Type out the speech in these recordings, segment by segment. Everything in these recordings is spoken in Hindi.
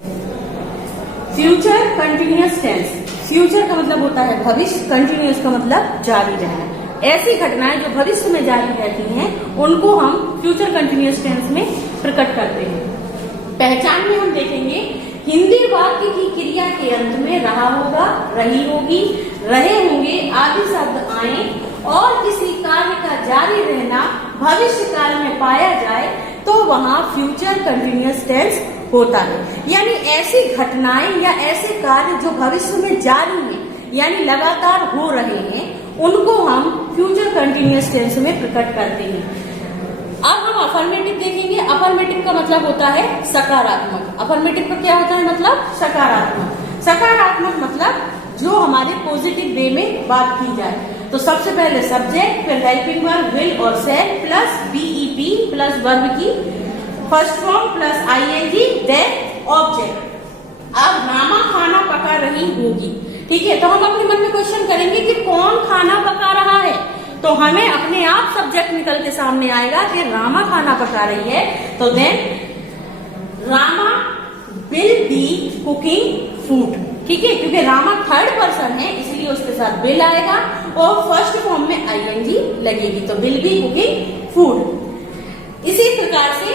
Future continuous tense. फ्यूचर का मतलब होता है भविष्य, कंटिन्यूअस का मतलब जारी रहना। ऐसी घटनाएं जो भविष्य में जारी रहती हैं उनको हम फ्यूचर कंटिन्यूअस टेंस में प्रकट करते हैं। पहचान में हम देखेंगे हिंदी वाक्य की क्रिया के अंत में रहा होगा, रही होगी, रहे होंगे आदि शब्द आए और किसी कार्य का जारी रहना भविष्य काल में पाया जाए तो वहां फ्यूचर कंटिन्यूअस टेंस होता है। यानी ऐसी घटनाएं या ऐसे कार्य जो भविष्य में जारी हैं यानी लगातार हो रहे हैं उनको हम फ्यूचर कंटिन्यूअस टेंस में प्रकट करते हैं। अब हम अफर्मेटिव देखेंगे। अफर्मेटिव का मतलब होता है सकारात्मक। अफर्मेटिव का क्या होता है मतलब सकारात्मक। सकारात्मक मतलब जो हमारे पॉजिटिव वे में बात की जाए। तो सबसे पहले सब्जेक्ट, फिर हेल्पिंग वर्ब विल और shall plus BEP plus verb की first form plus ING then object. अब रामा खाना पका रही होगी, ठीक है। तो हम अपने मन में क्वेश्चन करेंगे कि कौन खाना पका रहा है, तो हमें अपने आप सब्जेक्ट निकल के सामने आएगा कि रामा खाना पका रही है। तो then Rama will be cooking food, ठीक है, क्योंकि रामा थर्ड पर्सन है इसलिए उसके साथ विल आएगा और फर्स्ट फॉर्म में आईएनजी लगेगी तो विल बी कुकिंग फूड। इसी प्रकार से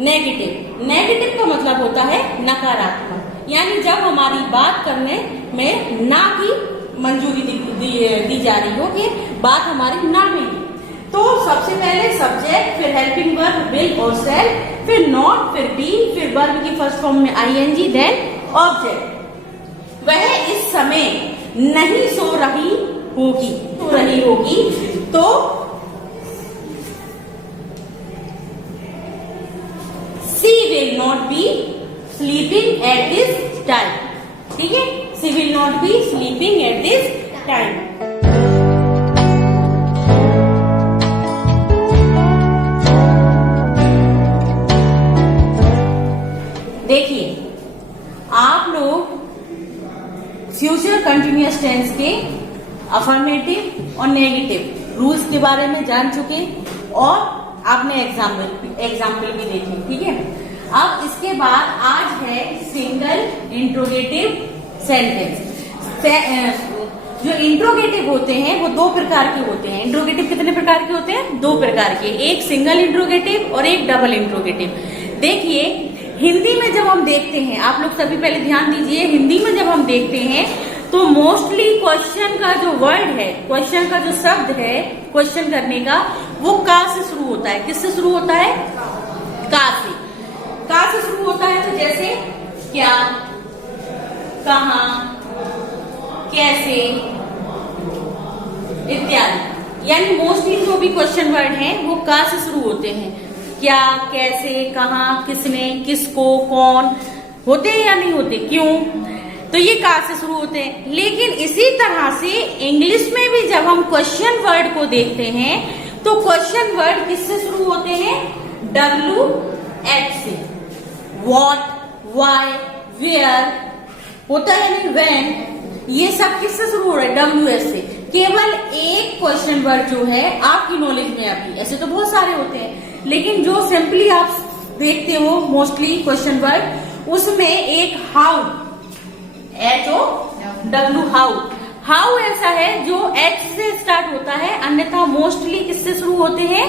नेगेटिव। नेगेटिव का मतलब होता है नकारात्मक, यानी जब हमारी बात करने में ना की मंजूरी दी जा रही हो कि बात हमारी ना में है। तो सबसे पहले सब्जेक्ट, फिर हेल्पिंग वर्ब विल और सेल, फिर नॉट, फिर बी, फिर वर्ब की फर्स्ट फॉर्म में आईएनजी देन ऑब्जेक्ट। वह इस समय नहीं सो रही होगी तो she will not be sleeping at this time, ठीक है, she will not be sleeping at this time. देखिए आप लोग फ्यूचर कंटिन्यूअस टेंस के अफर्मेटिव और नेगेटिव रूल्स के बारे में जान चुके और आपने एग्जाम्पल भी देखे, ठीक है। अब इसके बाद आज है सिंगल इंट्रोगेटिव सेंटेंस। जो इंट्रोगेटिव होते हैं वो दो प्रकार के होते हैं। इंट्रोगेटिव कितने प्रकार के होते हैं? दो प्रकार के, एक सिंगल इंट्रोगेटिव और एक डबल इंट्रोगेटिव। देखिए हिंदी में जब हम देखते हैं, आप लोग सभी पहले ध्यान दीजिए, हिंदी में जब हम देखते हैं तो मोस्टली क्वेश्चन का जो वर्ड है, क्वेश्चन का जो शब्द है क्वेश्चन करने का, वो का से शुरू होता है। किससे शुरू होता है? का से। का से शुरू होता है। तो जैसे क्या, कहाँ, कैसे इत्यादि, यानी मोस्टली जो भी क्वेश्चन वर्ड हैं वो का से शुरू होते हैं। क्या, कैसे, कहाँ, किसने, किसको, कौन, होते हैं या नहीं होते, क्यों, तो ये का से शुरू होते हैं। लेकिन इसी तरह से इंग्लिश में भी जब हम क्वेश्चन वर्ड को देखते हैं तो क्वेश्चन वर्ड किससे शुरू होते हैं? WH से। व्हाट, व्हाई, वेयर होता है नहीं, व्हेन, ये सब किससे शुरू हो रहा है? WH से। केवल एक क्वेश्चन वर्ड जो है आपकी नॉलेज में अभी, ऐसे तो बहुत सारे होते हैं लेकिन जो सिंपली आप देखते हो मोस्टली क्वेश्चन वर्ड, उसमें एक हाउ, HOW, हाउ ऐसा है जो H से स्टार्ट होता है, अन्यथा मोस्टली किससे शुरू होते हैं?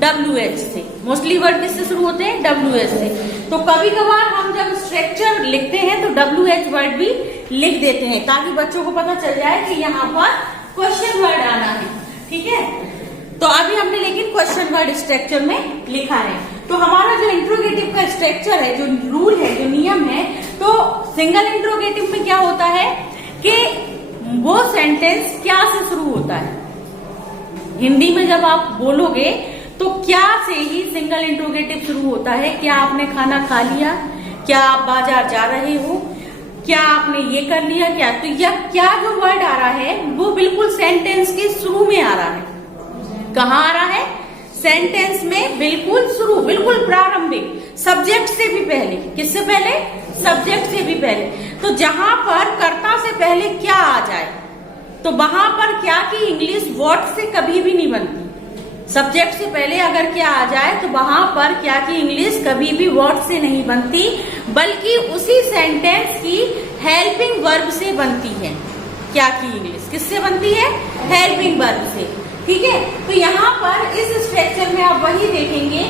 WH से। मोस्टली वर्ड किससे शुरू होते हैं? WH से। तो कभी कभार हम जब स्ट्रक्चर लिखते हैं तो WH वर्ड भी लिख देते हैं ताकि बच्चों को पता चल जाए कि यहाँ पर क्वेश्चन वर्ड आना है, ठीक है। तो अभी हमने लेकिन क्वेश्चन वर्ड स्ट्रक्चर में लिखा है। तो हमारा जो इंट्रोगेटिव का स्ट्रक्चर है, जो रूल है, जो नियम है, तो सिंगल इंट्रोगेटिव में क्या होता है कि वो सेंटेंस क्या से शुरू होता है। हिंदी में जब आप बोलोगे तो क्या से ही सिंगल इंट्रोगेटिव शुरू होता है। क्या आपने खाना खा लिया? क्या आप बाजार जा रहे हो? क्या आपने ये कर लिया? क्या, तो यह क्या जो वर्ड आ रहा है वो बिल्कुल सेंटेंस के शुरू में आ रहा है। कहाँ आ रहा है? सेंटेंस में बिल्कुल शुरू, बिल्कुल प्रारंभिक, सब्जेक्ट से भी पहले। किससे पहले? सब्जेक्ट से भी पहले। तो जहां पर कर्ता से पहले क्या आ जाए तो वहां पर क्या की इंग्लिश व्हाट से कभी भी नहीं बनती। सब्जेक्ट से पहले अगर क्या आ जाए तो वहां पर क्या की इंग्लिश कभी भी वर्ड से नहीं बनती, बल्कि उसी सेंटेंस की हेल्पिंग वर्ब से बनती है। क्या की इंग्लिश किससे बनती है? हेल्पिंग वर्ब से। ठीक है, तो यहाँ पर इस स्ट्रक्चर में आप वही देखेंगे,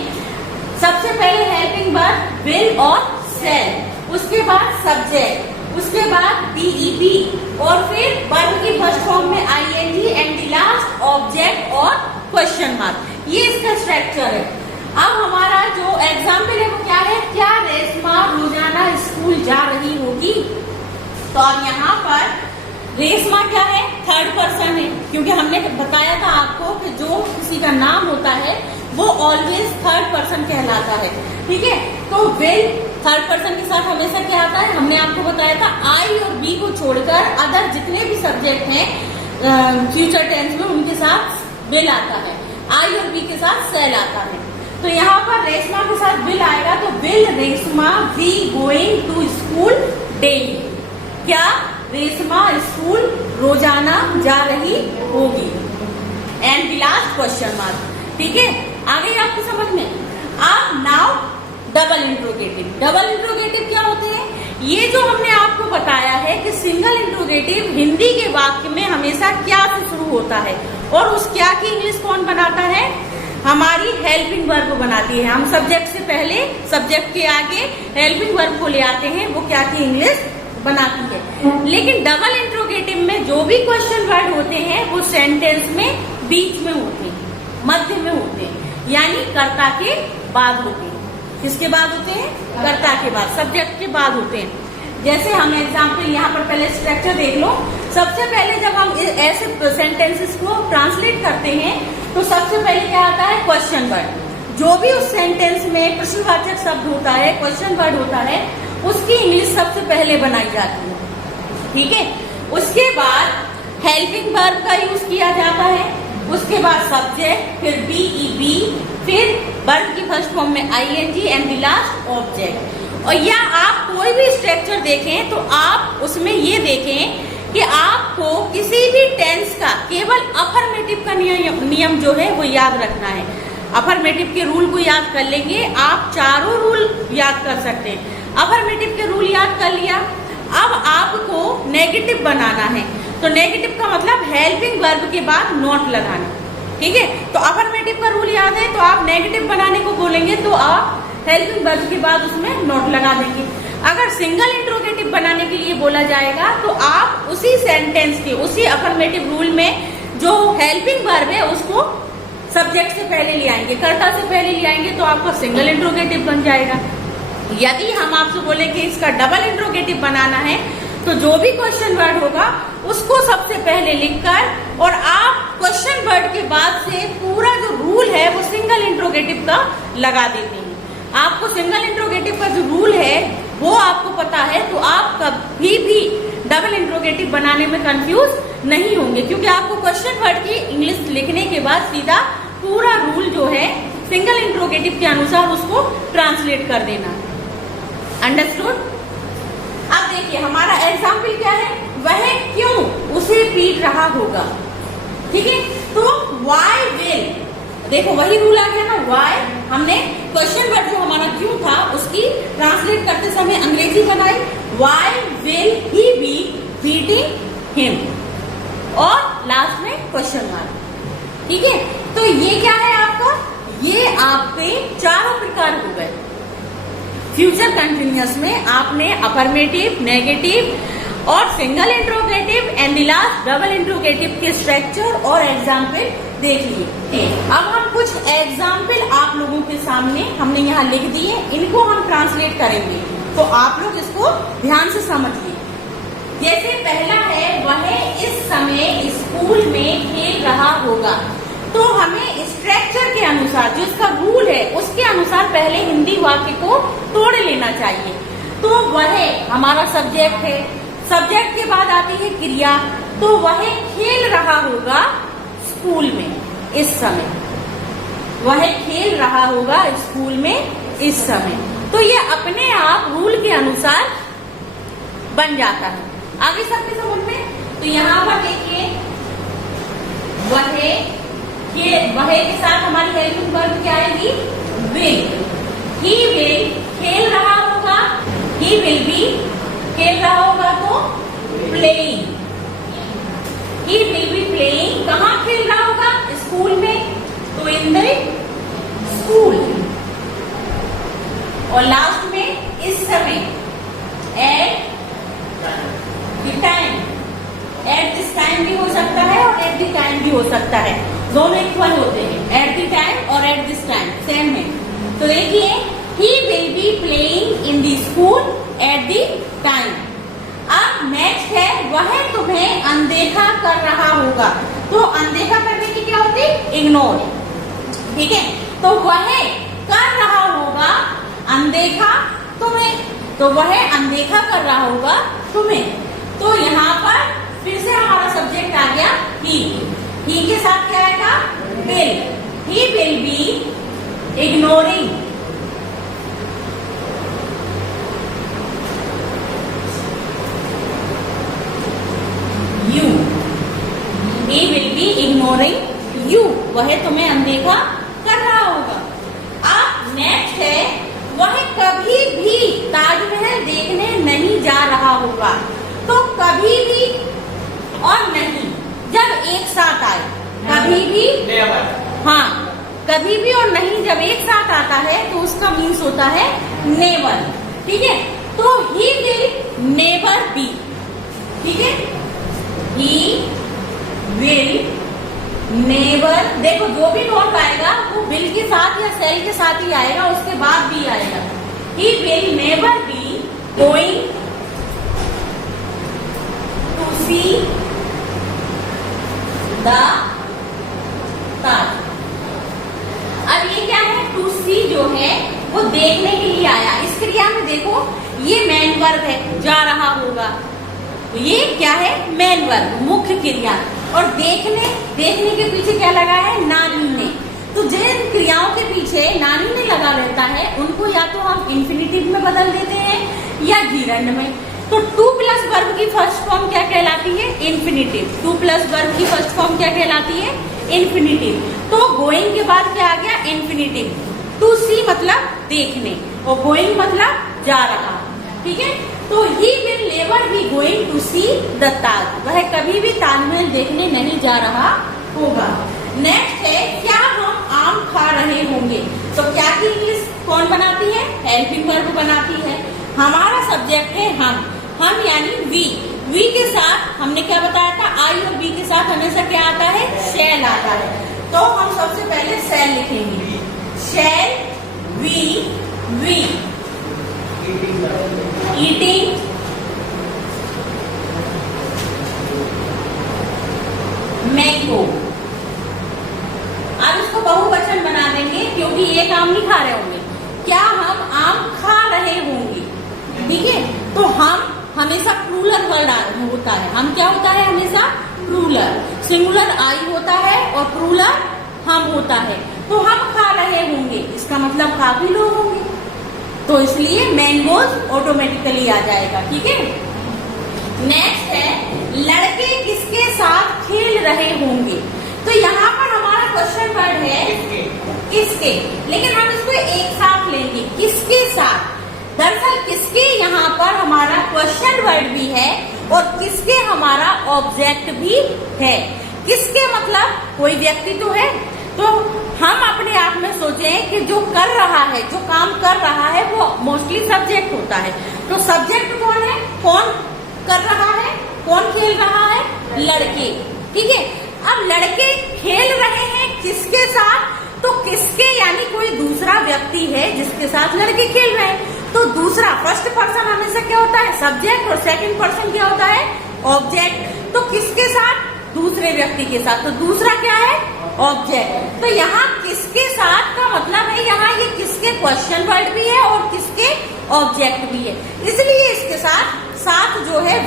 सबसे पहले हेल्पिंग वर्ब विल और शैल, उसके बाद सब्जेक्ट, उसके बाद बीईबी, और फिर वर्ब की फर्स्ट फॉर्म में ING and the last object और क्वेश्चन मार्क। ये इसका स्ट्रक्चर है। अब हमारा जो एग्जाम्पल है वो क्या है? क्या रेशमा रोजाना स्कूल जा रही होगी? तो अब यहाँ पर रेशमा क्या है? थर्ड पर्सन है, क्योंकि हमने बताया था आपको कि जो किसी का नाम होता है वो ऑलवेज थर्ड पर्सन कहलाता है। ठीक है, तो विल थर्ड पर्सन के साथ हमेशा क्या आता है? हमने आपको बताया था आई और बी को छोड़कर अदर जितने भी सब्जेक्ट हैं फ्यूचर टेंस में उनके साथ विल आता है, आई और बी के साथ शैल आता है। तो यहाँ पर रेशमा के साथ विल आएगा, तो will Reshma be going to school daily? क्या रेशमा स्कूल रोजाना जा रही होगी? And the last question mark. ठीक है, आ गई आपको समझ में? अब now double interrogative. Double interrogative क्या होते हैं? ये जो हमने आपको बताया है कि सिंगल इंट्रोगेटिव हिंदी के वाक्य में हमेशा क्या से शुरू होता है, और उस क्या की इंग्लिश कौन बनाता है? हमारी हेल्पिंग वर्ब बनाती है। हम सब्जेक्ट से पहले, सब्जेक्ट के आगे हेल्पिंग वर्ब को ले आते हैं, वो क्या की इंग्लिश बनाती है। लेकिन डबल इंट्रोगेटिव में जो भी क्वेश्चन वर्ड होते हैं वो सेंटेंस में बीच में होते हैं, मध्य में होते हैं, यानी कर्ता के बाद होते हैं। किसके बाद होते हैं? कर्ता के बाद, सब्जेक्ट के बाद होते हैं। जैसे हम एग्जाम्पल यहाँ पर पहले स्ट्रक्चर देख लो। सबसे पहले जब हम ऐसे सेंटेंसेस को ट्रांसलेट करते हैं तो सबसे पहले क्या आता है? Question word. जो भी उस सेंटेंस में प्रश्नवाचक शब्द होता है, क्वेश्चन वर्ड होता है, उसकी इंग्लिश सबसे पहले बनाई जाती है। ठीक है, उसके बाद हेल्पिंग वर्ब का यूज किया जाता है, उसके बाद सब्जेक्ट, फिर बीईबी, फिर वर्ब की फर्स्ट फॉर्म में ING and the last object. और या आप कोई भी स्ट्रक्चर देखें तो आप उसमें ये देखें कि आपको किसी भी टेंस का केवल अफर्मेटिव का नियम जो है वो याद रखना है। अफर्मेटिव के रूल को याद कर लेंगे, आप चारों रूल याद कर सकते हैं। अफर्मेटिव के रूल याद कर लिया, अब आपको नेगेटिव बनाना है, तो नेगेटिव का मतलब हेल्पिंग वर्ब के बाद नॉट लगाना। ठीक है, तो अफर्मेटिव का रूल याद है, तो आप नेगेटिव बनाने को बोलेंगे तो आप हेल्पिंग वर्ब के बाद उसमें नॉट लगा देंगे। अगर सिंगल इंट्रोगेटिव बनाने के लिए बोला जाएगा तो आप उसी सेंटेंस के, उसी अफर्मेटिव रूल में जो हेल्पिंग वर्ब है उसको सब्जेक्ट से पहले ले आएंगे, कर्ता से पहले ले आएंगे, तो आपका सिंगल इंट्रोगेटिव बन जाएगा। यदि हम आपसे बोले कि इसका डबल इंट्रोगेटिव बनाना है तो जो भी क्वेश्चन वर्ड होगा उसको सबसे पहले लिखकर और आप क्वेश्चन वर्ड के बाद से पूरा जो रूल है वो सिंगल इंट्रोगेटिव का लगा देते हैं। आपको सिंगल इंट्रोगेटिव का जो रूल है वो आपको पता है तो आप कभी भी डबल इंट्रोगेटिव बनाने में कंफ्यूज नहीं होंगे, क्योंकि आपको क्वेश्चन वर्ड की इंग्लिश लिखने के बाद सीधा पूरा रूल जो है सिंगल इंट्रोगेटिव के अनुसार उसको ट्रांसलेट कर देना। अंडरस्टूड? अब देखिए हमारा एग्जाम्पल क्या है, वह क्यों उसे पीट रहा होगा। ठीक है, तो वाई विल, देखो वही रूल आ गया ना, वाई हमने क्वेश्चन वर्ड जो हमारा क्यों था उसकी ट्रांसलेट करते समय अंग्रेजी बनाई, why will he be beating him, और लास्ट में क्वेश्चन मार्क। ठीक है, तो ये क्या है आपका, ये आपके चारों प्रकार हो गए। फ्यूचर कंटिन्यूअस में आपने अफर्मेटिव, नेगेटिव और single interrogative and last double interrogative के स्ट्रक्चर और एग्जाम्पल देख लिए। अब हम कुछ एग्जाम्पल आप लोगों के सामने हमने यहाँ लिख दिए, इनको हम ट्रांसलेट करेंगे, तो आप लोग इसको ध्यान से समझिए। जैसे पहला है, वह इस समय स्कूल में खेल रहा होगा, तो हमें स्ट्रक्चर के अनुसार जो इसका रूल है उसके अनुसार पहले हिंदी वाक्य को तोड़ लेना चाहिए। तो वह हमारा सब्जेक्ट है, सब्जेक्ट के बाद आती है क्रिया, तो वह खेल रहा होगा स्कूल में इस समय, वह खेल रहा होगा स्कूल में इस समय, तो ये अपने आप रूल के अनुसार बन जाता है। आगे सबके समझ में, तो यहाँ पर देखिए वह ये वह के साथ हमारी हेल्पिंग वर्ब क्या आएगी? विल। ही विल खेल रहा होगा, ही विल बी खेल रहा होगा तो playing, he will be playing. कहाँ खेल रहा होगा? स्कूल में, तो इन द स्कूल। और लास्ट में इस समय, at the time. Eight this time भी हो सकता है और एट द टाइम भी हो सकता है, दोनों इक्वल होते हैं। एट द टाइम और एट दिस टाइम सेम है। तो देखिए, he will be playing in the school at the time. अब नेक्स्ट है, वह तुम्हें अनदेखा कर रहा होगा। तो अनदेखा करने की क्या होती है? इग्नोर। ठीक है, तो वह कर रहा होगा अनदेखा तुम्हें, तो वह अनदेखा कर रहा होगा तुम्हें। तो यहाँ पर फिर से हमारा सब्जेक्ट आ गया ही। ही के साथ क्या आएगा? Will. He will be ignoring you. He will be ignoring you, वह तुम्हें अनदेखा कर रहा होगा। अब नेक्स्ट है, वह कभी भी ताजमहल देखने नहीं जा रहा होगा। तो कभी भी और नहीं जब एक साथ आए, कभी भी, हाँ, कभी भी और नहीं जब एक साथ आता है तो उसका मीन्स होता है नेवर। ठीक है, तो ही विल नेवर बी। ठीक है, ही विल नेवर, देखो जो भी नोट आएगा वो विल के साथ या सेल के साथ ही आएगा, उसके बाद भी आएगा। He will never be going to see the Taj. अब ये क्या है? टू सी जो है वो देखने के लिए आया। इस क्रिया में देखो, ये मेन वर्ब है, जा रहा होगा। ये क्या है? मेन वर्ब, मुख्य क्रिया। और देखने के पीछे क्या लगा है? नानी ने। तो जिन क्रियाओं के पीछे नानी ने लगा रहता है उनको या तो हम इंफिनिटिव में बदल देते हैं या गिरंड में। तो टू प्लस वर्ब की फर्स्ट फॉर्म क्या कहलाती है? इन्फिनिटिव। टू प्लस वर्ब की फर्स्ट फॉर्म क्या कहलाती है? इन्फिनिटिव। तो गोइंग के बाद क्या आ गया? इन्फिनिटिव। टू सी मतलब देखने और गोइंग मतलब जा रहा। ठीक है, तो he will never be going to see the Taj, वह कभी भी ताजमहल देखने नहीं जा रहा होगा। नेक्स्ट है, क्या हम आम खा रहे होंगे। तो क्या की इंग्लिश कौन बनाती है? हेल्पिंग वर्ब बनाती है। हमारा सब्जेक्ट है हम यानी वी। वी के साथ हमने क्या बताया था? आई और बी के साथ हमेशा क्या आता है? शैल आता है। तो हम सबसे पहले शैल लिखेंगे। Shall we eating mango. अब इसको बहुवचन बना देंगे क्योंकि एक आम नहीं खा रहे होंगे। क्या हम आम खा रहे होंगे? ठीक है, तो हम हमेशा प्लूरल वर्ड होता है। हम क्या होता है? हमेशा प्लूरल। सिंगुलर आई होता है और प्लूरल हम होता है। तो हम खा रहे होंगे, इसका मतलब काफी लोग होंगे, तो इसलिए मैंगोज ऑटोमेटिकली आ जाएगा। ठीक है, नेक्स्ट है, लड़के किसके साथ खेल रहे होंगे। तो यहाँ पर हमारा क्वेश्चन वर्ड है किसके, लेकिन हम इसको एक साथ लेंगे। किसके साथ? दरअसल किसके यहाँ पर हमारा क्वेश्चन वर्ड भी है और किसके हमारा ऑब्जेक्ट भी है। किसके मतलब कोई व्यक्ति तो है, तो हम अपने आप में सोचें कि जो कर रहा है, जो काम कर रहा है, वो मोस्टली सब्जेक्ट होता है। तो सब्जेक्ट कौन है? कौन कर रहा है? कौन खेल रहा है? लड़के। ठीक है, अब लड़के खेल रहे हैं किसके साथ? तो किसके यानी कोई दूसरा व्यक्ति है जिसके साथ लड़के खेल रहे हैं। तो दूसरा, फर्स्ट पर्सन हमेशा क्या होता है? सब्जेक्ट, और सेकंड पर्सन क्या होता है? ऑब्जेक्ट। तो किसके साथ? दूसरे व्यक्ति के साथ। तो दूसरा क्या है? ऑब्जेक्ट। तो यहाँ किसके साथ का मतलब है, यहाँ ये किसके क्वेश्चन वर्ड भी है और किसके ऑब्जेक्ट भी है, इसलिए इसके साथ जो है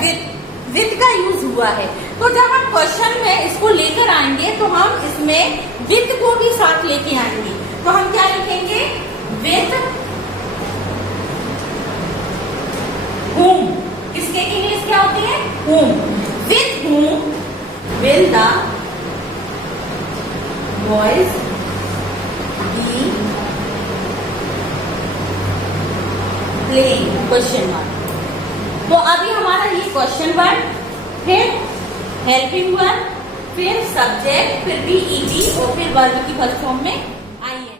विद का यूज हुआ है। तो जब हम क्वेश्चन में इसको लेकर आएंगे तो हम इसमें विद को भी साथ लेके आएंगे। तो हम क्या लिखेंगे? With whom। किसके की इंग्लिश क्या होती है? whom। with whom will the boy playing question mark. तो अभी हमारा ये क्वेश्चन वर्ड, फिर हेल्पिंग वर्ब, फिर सब्जेक्ट, फिर बीईटी और फिर वर्ब की फर्स्ट फॉर्म में आई है।